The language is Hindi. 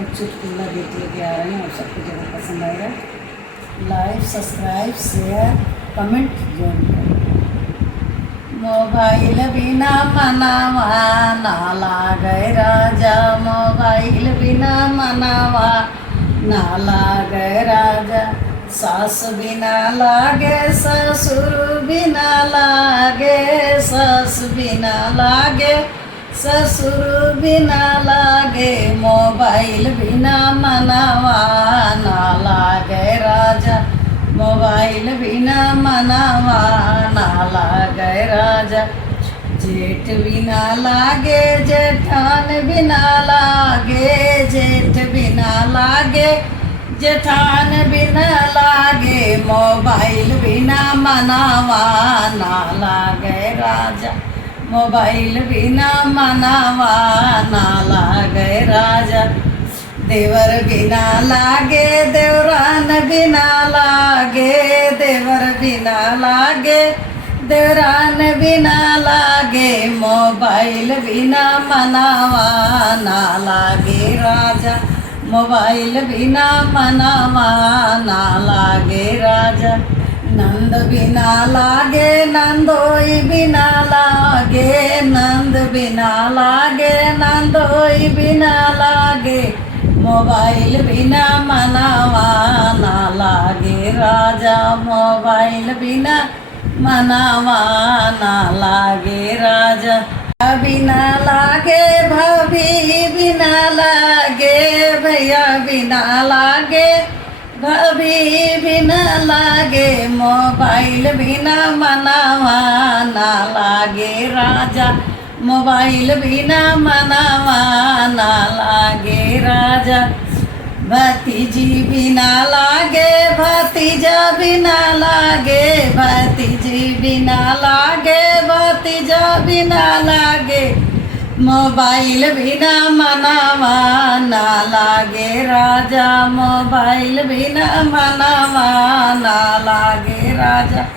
आपको चुटकुला गीत लेके आ रहे हैं और सबको जरूर पसंद आएगा। लाइक, सब्सक्राइब, शेयर, कमेंट जरूर करें। मोबाइल बिना मनावा ना लागे राजा, मोबाइल बिना मनावा ना लागे राजा। सास बिना लागे ससुर बिना लागे, सास बिना लागे ससुर बिना लागे। मोबाइल बिना मनावा ना लागे राजा, मोबाइल बिना मनावा ना लागे राजा। जेठ बिना लागे जेठान बिना लागे, जेठ बिना लागे जेठान बिना लागे। मोबाइल बिना मनावा ना लागे राजा, मोबाइल बिना मनावा ना लागे राजा। देवर बिना लागे देवरान बिना लागे, देवर बिना लागे देवरान बिना लागे। मोबाइल बिना मनावा ना लागे राजा, मोबाइल बिना मनावा ना लागे राजा। नंद बिना लागे नंदोई बिना लागे, नंद बिना लागे नंदोई बिना लागे। मोबाइल बिना मनावा ना लागे राजा, मोबाइल बिना मनावा ना लागे राजा। बिना लागे भाभी बिना लागे, भैया बिना लागे भाभी बिना लागे। मोबाइल बिना मनावा ना लागे राजा, मोबाइल बिना मनावा ना लागे राजा। भतीजी बिना लागे भतीजा बिना लागे, भतीजी बिना लागे भतीजा बिना लागे। मोबाइल बिना मनावा ना लागे राजा, मोबाइल बिना मनावा ना लागे राजा।